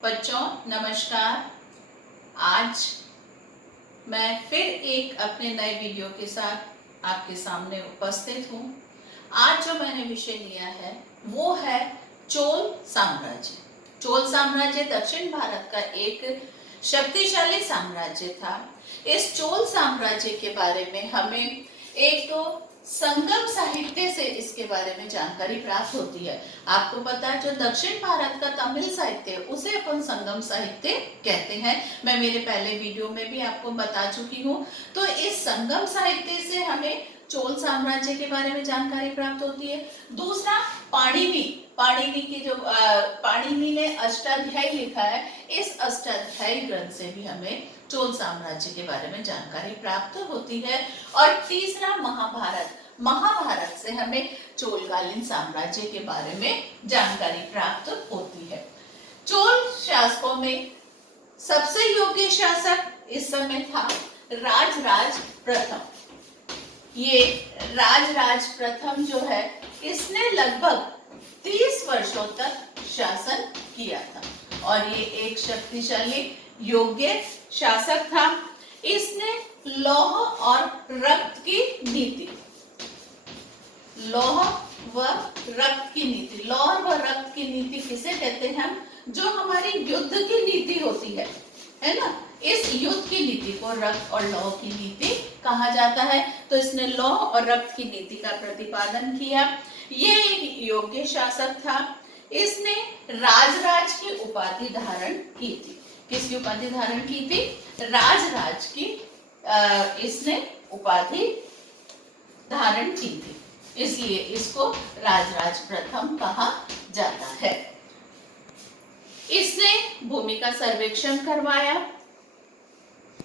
बच्चों नमस्कार। आज मैं फिर एक अपने नए वीडियो के साथ आपके सामने उपस्थित हूँ। आज जो मैंने विषय लिया है वो है चोल साम्राज्य। चोल साम्राज्य दक्षिण भारत का एक शक्तिशाली साम्राज्य था। इस चोल साम्राज्य के बारे में हमें एक तो संगम साहित्य से इसके बारे में जानकारी प्राप्त होती है। आपको पता है जो दक्षिण भारत का तमिल साहित्य है उसे अपन संगम साहित्य कहते हैं। मैं मेरे पहले वीडियो में भी आपको बता चुकी हूँ। तो इस संगम साहित्य से हमें चोल साम्राज्य के बारे में जानकारी प्राप्त होती है। दूसरा पाणिनि की जो पाणिनि ने अष्टाध्यायी लिखा है, इस अष्टाध्यायी ग्रंथ से भी हमें चोल साम्राज्य के बारे में जानकारी प्राप्त होती है। और तीसरा महाभारत से हमें चोलकालीन साम्राज्य के बारे में जानकारी प्राप्त होती है। चोल शासकों में सबसे योग्य शासक इस समय था राजराज प्रथम। ये राजराज प्रथम जो है इसने लगभग 30 वर्षों तक शासन किया था और ये एक शक्तिशाली योग्य शासक था। इसने लौह और रक्त की नीति, लौह व रक्त की नीति, लौह व रक्त की नीति किसे कहते हैं हम? जो हमारी युद्ध की नीति होती है ना, इस युद्ध की नीति को रक्त और लौह की नीति कहा जाता है। तो इसने लौह और रक्त की नीति का प्रतिपादन किया। ये एक योग्य शासक था। इसने राजराज की उपाधि धारण की थी। किसकी उपाधि धारण की थी? राजराज की इसने उपाधि धारण की थी, इसलिए इसको राजराज प्रथम कहा जाता है। इसने भूमि का सर्वेक्षण करवाया,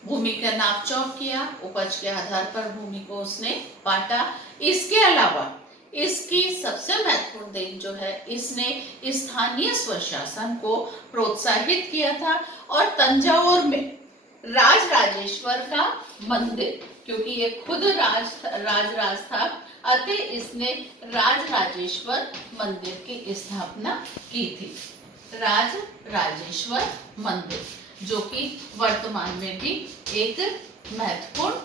भूमि का नापचौक किया, उपज के आधार पर भूमि को उसने बांटा। इसके अलावा इसकी सबसे महत्वपूर्ण देन जो है, इसने स्थानीय स्वशासन को प्रोत्साहित किया था और तंजावुर में राजराजेश्वर का मंदिर, क्योंकि ये खुद राजराज था, अतः इसने राजराजेश्वर मंदिर की स्थापना की थी। राजराजेश्वर मंदिर जो कि वर्तमान में भी एक महत्वपूर्ण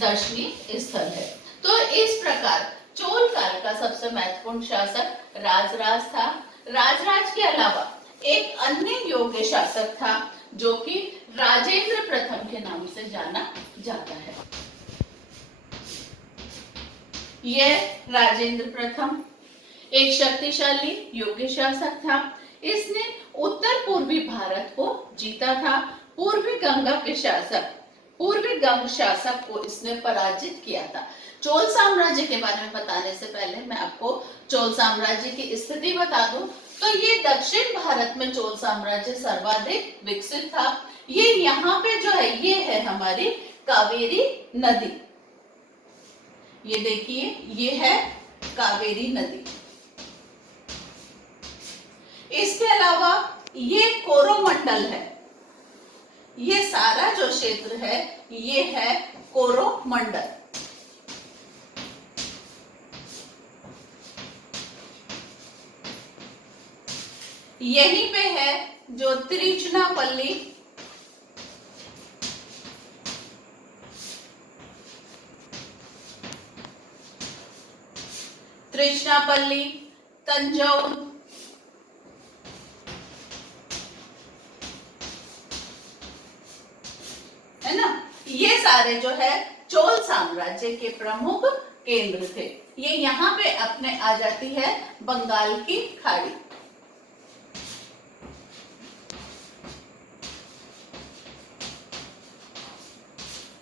दर्शनीय स्थल है। तो इस प्रकार चोल काल का सबसे महत्वपूर्ण शासक राजराज था। राजराज के अलावा एक अन्य योग्य शासक था जो कि राजेंद्र प्रथम के नाम से जाना जाता है। यह राजेंद्र प्रथम एक शक्तिशाली योग्य शासक था। इसने उत्तर पूर्वी भारत को जीता था। पूर्वी गंग शासक को इसने पराजित किया था। चोल साम्राज्य के बारे में बताने से पहले मैं आपको चोल साम्राज्य की स्थिति बता दूं तो ये दक्षिण भारत में चोल साम्राज्य सर्वाधिक विकसित था। ये यहाँ पे जो है ये है हमारी कावेरी नदी। ये देखिए ये है कावेरी नदी। इसके अलावा ये कोरोमंडल है। ये सारा जो क्षेत्र है ये है कोरोमंडल। यहीं पे है जो त्रिचुनापल्ली, तंजौर, है ना। ये सारे जो है चोल साम्राज्य के प्रमुख केंद्र थे। ये यहाँ पे अपने आ जाती है बंगाल की खाड़ी।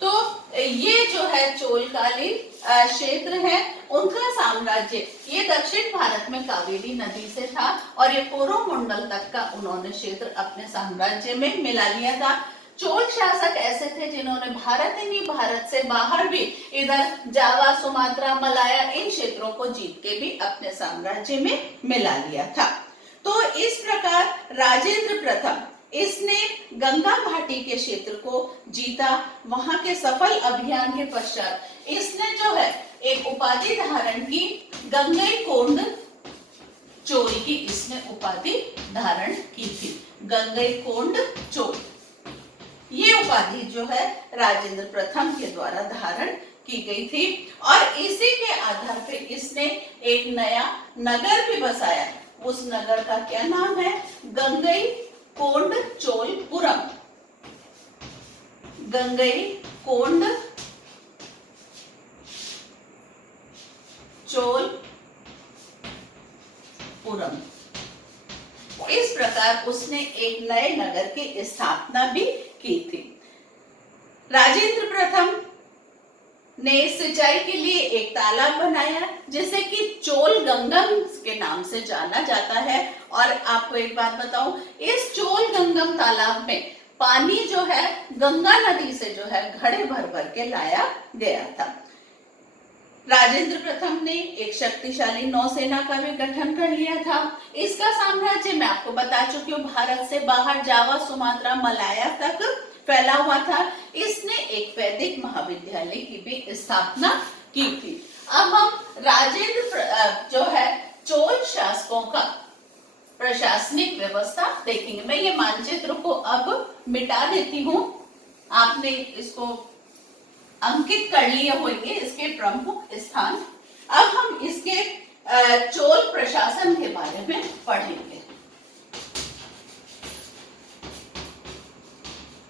तो ये जो है चोलकालीन क्षेत्र है, उनका साम्राज्य ये दक्षिण भारत में कावेरी नदी से था और ये कोरोमंडल तक का उन्होंने क्षेत्र अपने साम्राज्य में मिला लिया था। चोल शासक ऐसे थे जिन्होंने भारत ही नहीं, भारत से बाहर भी इधर जावा, सुमात्रा, मलाया इन क्षेत्रों को जीत के भी अपने साम्राज्य में मिला लिया था। तो इस प्रकार राजेंद्र प्रथम इसने गंगा घाटी के क्षेत्र को जीता। वहां के सफल अभियान के पश्चात इसने जो है एक उपाधि धारण की, गंगईकोंड चोल की इसने उपाधि धारण की थी। गंगईकोंड चोल। ये उपाधि जो है राजेंद्र प्रथम के द्वारा धारण की गई थी और इसी के आधार पे इसने एक नया नगर भी बसाया। उस नगर का क्या नाम है? गंगईकोंड चोलपुरम। गंगईकोंड चोलपुरम। इस प्रकार उसने एक नए नगर की स्थापना भी की थी। राजेंद्र प्रथम ने सिंचाई के लिए एक तालाब बनाया जिसे कि चोल गंगम के नाम से जाना जाता है। और आपको एक बात बताऊं, इस चोल गंगम तालाब में पानी जो है गंगा नदी से जो है घड़े भर भर के लाया गया था। राजेंद्र प्रथम ने एक शक्तिशाली नौसेना का भी गठन कर लिया था। इसका साम्राज्य मैं आपको बता चुकी हूँ, भारत से बाहर जावा, सुमात्रा, मलाया तक फैला हुआ था। इसने एक वैदिक महाविद्यालय की भी स्थापना की थी। अब हम राजेंद्र जो है चोल शासकों का प्रशासनिक व्यवस्था देखेंगे। मैं ये मानचित्र को अब मिटा देती हूँ, आपने इसको अंकित कर लिए होंगे इसके प्रमुख स्थान। अब हम इसके चोल प्रशासन के बारे में पढ़ेंगे।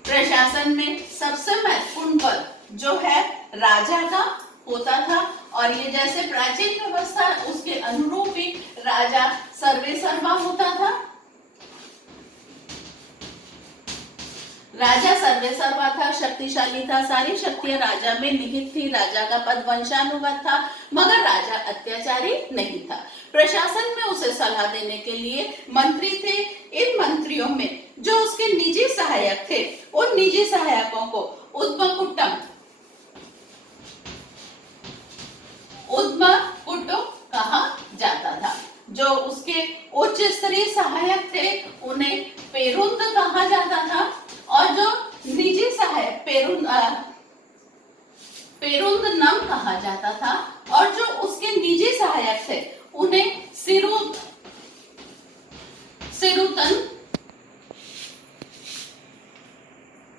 प्रशासन में सबसे महत्वपूर्ण पद जो है राजा का होता था और ये जैसे प्राचीन व्यवस्था उसके अनुरूप ही राजा सर्वेसर्वा होता था। राजा सर्वेसर्वा था, शक्तिशाली था, सारी शक्तियां राजा में निहित थी। राजा का पद वंशानुगत था मगर राजा अत्याचारी नहीं था। प्रशासन में उसे सलाह देने के लिए मंत्री थे। इन मंत्रियों में जो उसके निजी सहायक थे, उन निजी सहायकों को उद्मकुटु कहा जाता था। जो उसके उच्च स्तरीय सहायक थे उन्हें पेरुंद कहा जाता था और जो निजी सहायक पेरुंदनम कहा जाता था और जो उसके निजी सहायक थे उन्हें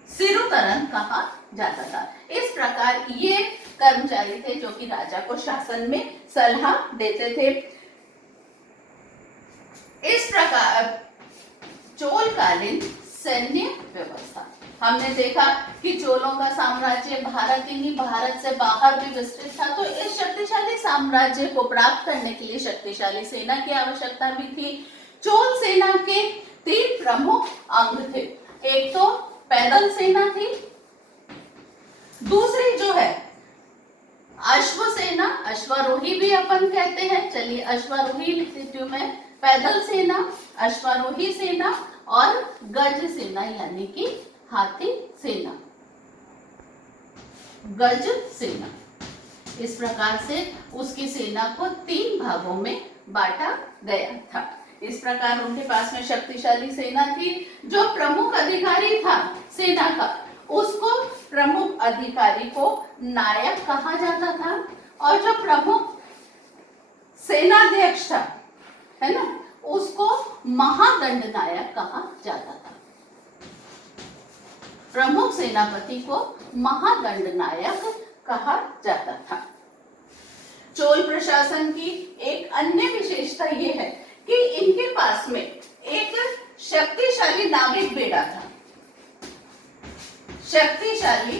सिरुतरन कहा जाता था। इस प्रकार ये कर्मचारी थे जो कि राजा को शासन में सलाह देते थे। इस प्रकार चोलकालीन सैन्य व्यवस्था, हमने देखा कि चोलों का साम्राज्य भारत ही नहीं भारत से बाहर भी विस्तृत था। तो इस शक्तिशाली साम्राज्य को प्राप्त करने के लिए शक्तिशाली सेना की आवश्यकता भी थी। चोल सेना के 3 प्रमुख अंग थे। एक तो पैदल सेना थी, दूसरी जो है अश्व सेना, अश्वारोही भी अपन कहते हैं, चलिए अश्वारोही लिख देती हूं मैं। पैदल सेना, अश्वारोही सेना और गज सेना यानी कि हाथी सेना, गज सेना। इस प्रकार से उसकी सेना को 3 भागों में बांटा गया था। इस प्रकार उनके पास में शक्तिशाली सेना थी। जो प्रमुख अधिकारी था सेना का, उसको प्रमुख अधिकारी को नायक कहा जाता था और जो प्रमुख सेनाध्यक्ष था, है ना, उसको महादंड नायक कहा जाता था। प्रमुख सेनापति को महादंड नायक कहा जाता था। चोल प्रशासन की एक अन्य विशेषता यह है कि इनके पास में एक शक्तिशाली नाविक बेड़ा था। शक्तिशाली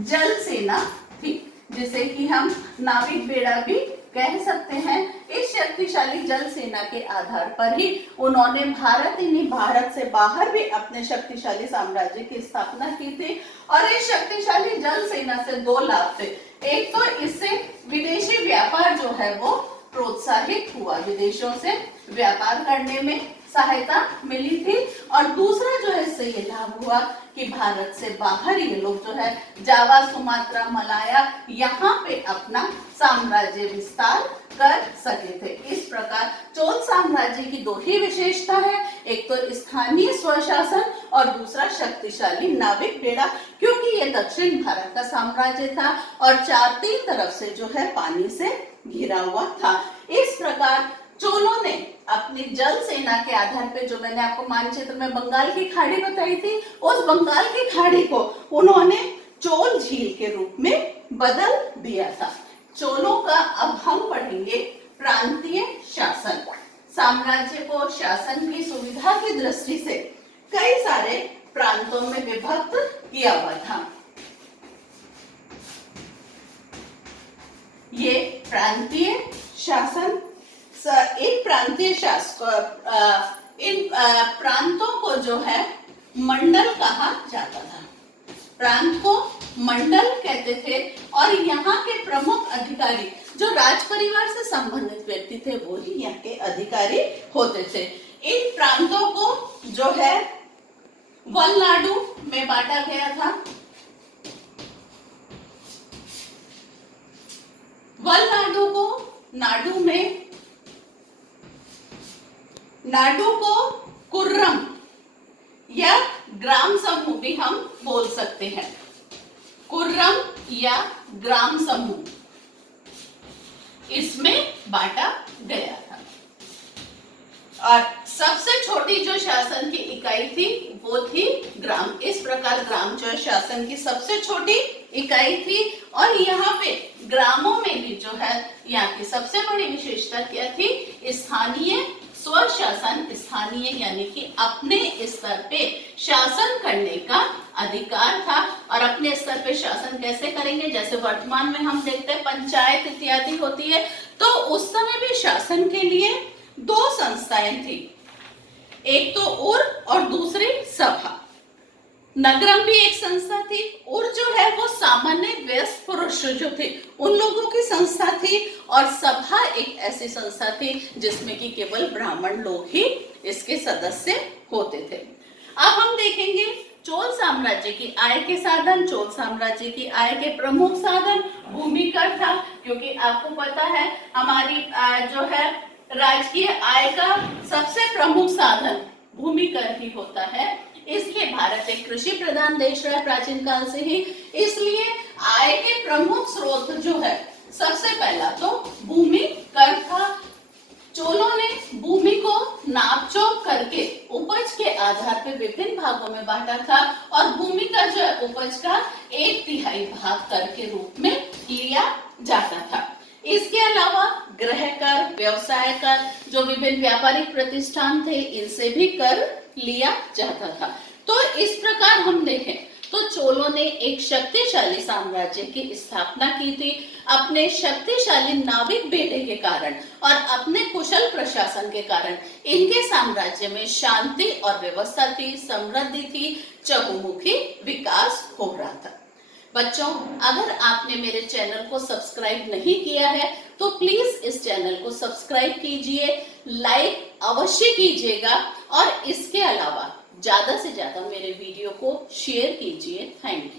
जल सेना थी जिसे कि हम नाविक बेड़ा भी कह सकते हैं। इस शक्तिशाली जल सेना के आधार पर ही उन्होंने भारत ही नहीं भारत से बाहर भी अपने शक्तिशाली साम्राज्य की स्थापना की थी। और इस शक्तिशाली जल सेना से 2 लाभ थे। एक तो इससे विदेशी व्यापार जो है वो प्रोत्साहित हुआ, विदेशों से व्यापार करने में सहायता मिली थी। और दूसरा जो है इससे ये लाभ हुआ कि भारत से बाहर ये लोग जो है जावा, सुमात्रा, मलाया यहाँ पे अपना साम्राज्य विस्तार कर सके थे। इस प्रकार चोल साम्राज्य की 2 ही विशेषता है, एक तो स्थानीय स्वशासन और दूसरा शक्तिशाली नाविक बेड़ा, क्योंकि ये दक्षिण भारत का साम्राज्य था और 4 तरफ से जो है पानी से घिरा हुआ था। इस प्रकार चोलों ने अपनी जल सेना के आधार पे, जो मैंने आपको मानचित्र में बंगाल की खाड़ी बताई थी, उस बंगाल की खाड़ी को उन्होंने चोल झील के रूप में बदल दिया था। चोलों का अब हम पढ़ेंगे प्रांतीय शासन। साम्राज्य को शासन की सुविधा की दृष्टि से कई सारे प्रांतों में विभक्त किया हुआ था। ये प्रांतीय शासन, इन प्रांतीय शासन, इन प्रांतों को जो है मंडल कहा जाता था। प्रांत को मंडल कहते थे और यहाँ के प्रमुख अधिकारी जो राज परिवार से संबंधित व्यक्ति थे वो ही यहाँ के अधिकारी होते थे। इन प्रांतों को जो है वलनाडु में बांटा गया था। वलनाडु को नाडु को कुर्रम या ग्राम समूह भी हम बोल सकते हैं। कुर्रम या ग्राम समूह इसमें बांटा गया था। और सबसे छोटी जो शासन की इकाई थी वो थी ग्राम। इस प्रकार ग्राम जो शासन की सबसे छोटी इकाई थी और यहाँ पे ग्रामों में भी जो है यहाँ की सबसे बड़ी विशेषता क्या थी, स्थानीय स्वशासन, स्थानीय यानी कि अपने स्तर पे शासन करने का अधिकार था। और अपने स्तर पे शासन कैसे करेंगे, जैसे वर्तमान में हम देखते हैं पंचायत इत्यादि होती है, तो उस समय भी शासन के लिए दो संस्थाएं थी, एक तो उर और दूसरी सभा। नगरम भी एक संस्था थी। उर जो है वो सामान्य वयस्क पुरुष जो थे उन लोगों की संस्था थी और सभा एक ऐसी संस्था थी जिसमें कि केवल ब्राह्मण लोग ही इसके सदस्य होते थे। अब हम देखेंगे चोल साम्राज्य की आय के साधन। चोल साम्राज्य की आय के प्रमुख साधन भूमि कर था, क्योंकि आपको पता है हमारी जो है राजकीय आय का सबसे प्रमुख साधन भूमि कर ही होता है। इसलिए भारत एक कृषि प्रधान देश रहा है प्राचीन काल से ही, इसलिए आय के प्रमुख स्रोत जो है सबसे पहला तो भूमि कर था। चोलों ने भूमि को नापचोक करके उपज के आधार पर विभिन्न भागों में बांटा था और भूमि का जो है उपज का 1/3 भाग कर के रूप में लिया जाता था। इसके अलावा गृह कर, व्यवसाय कर, जो विभिन्न व्यापारिक प्रतिष्ठान थे इनसे भी कर लिया जाता था। तो इस प्रकार हम देखें तो चोलों ने एक शक्तिशाली साम्राज्य की स्थापना की थी। अपने शक्तिशाली नाविक बेड़े के कारण और अपने कुशल प्रशासन के कारण इनके साम्राज्य में शांति और व्यवस्था थी, समृद्धि थी, चहुमुखी विकास हो रहा था। बच्चों, अगर आपने मेरे चैनल को सब्सक्राइब नहीं किया है तो प्लीज इस चैनल को सब्सक्राइब कीजिए, लाइक अवश्य कीजिएगा और इसके अलावा ज्यादा से ज्यादा मेरे वीडियो को शेयर कीजिए। Thank you.